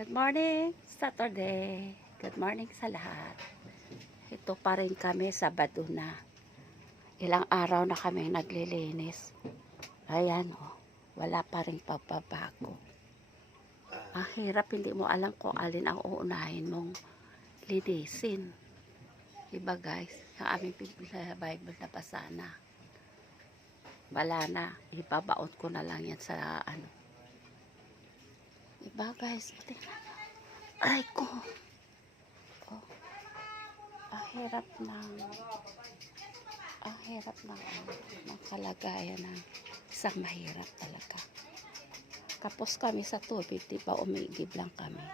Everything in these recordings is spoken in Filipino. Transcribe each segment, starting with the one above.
Good morning, Saturday. Good morning sa lahat. Ito pa rin kami, Sabado na. Ilang araw na kami naglilinis. Ayan, oh, wala pa rin pagbabago. Ang hirap, hindi mo alam kung alin ang uunahin mong linisin. Diba guys, yung aming Bible na basa na. Wala na, ibabaon ko na lang yan sa Diba guys, ay ko. Oh, ang hirap ng kalagayan ng isang mahirap talaga. Kapos kami sa tubig, diba umigib lang kami.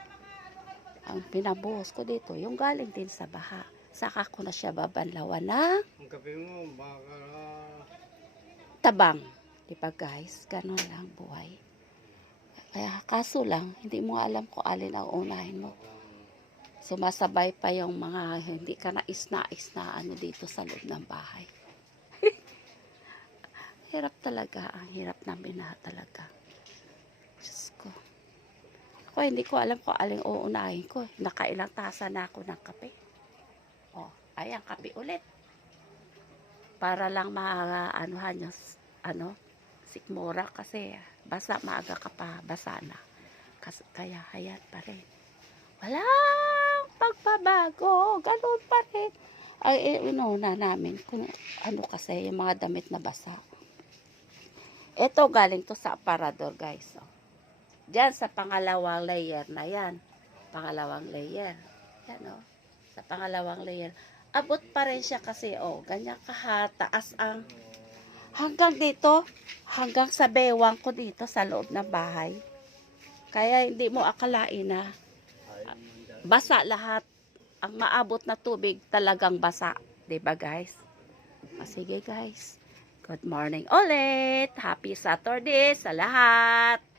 Ang pinabuhos ko dito, yung galing din sa baha. Saka ko na siya babanlawan ng tabang. Diba guys, ganun lang buhay. Kaya kaso lang, hindi mo alam kung alin ang unahin mo. Sumasabay pa yung mga hindi ka nais-nais na dito sa loob ng bahay. Hirap talaga, ang hirap namin na talaga. Diyos ko. Ako hindi ko alam kung alin uunahin ko. Nakailang tasa na ako ng kape. Oh, ayan, kape ulit. Para lang maanuhan yung sikmura kasi basa, maaga ka pa, basa na. Kaya hayat pa rin. Walang pagbabago, ganun pa rin. Ay, inuna namin kung kasi yung mga damit na basa. Ito galing to sa aparador guys. Oh. Diyan sa pangalawang layer na yan. Pangalawang layer. Yan oh. Sa pangalawang layer. Abot pa rin siya kasi oh, ganyan kahataas ang hanggang dito, hanggang sa bewang ko dito sa loob ng bahay. Kaya hindi mo akalain na basa lahat. Ang maabot na tubig talagang basa. Diba guys? Sige guys. Good morning ulit. Happy Saturday sa lahat.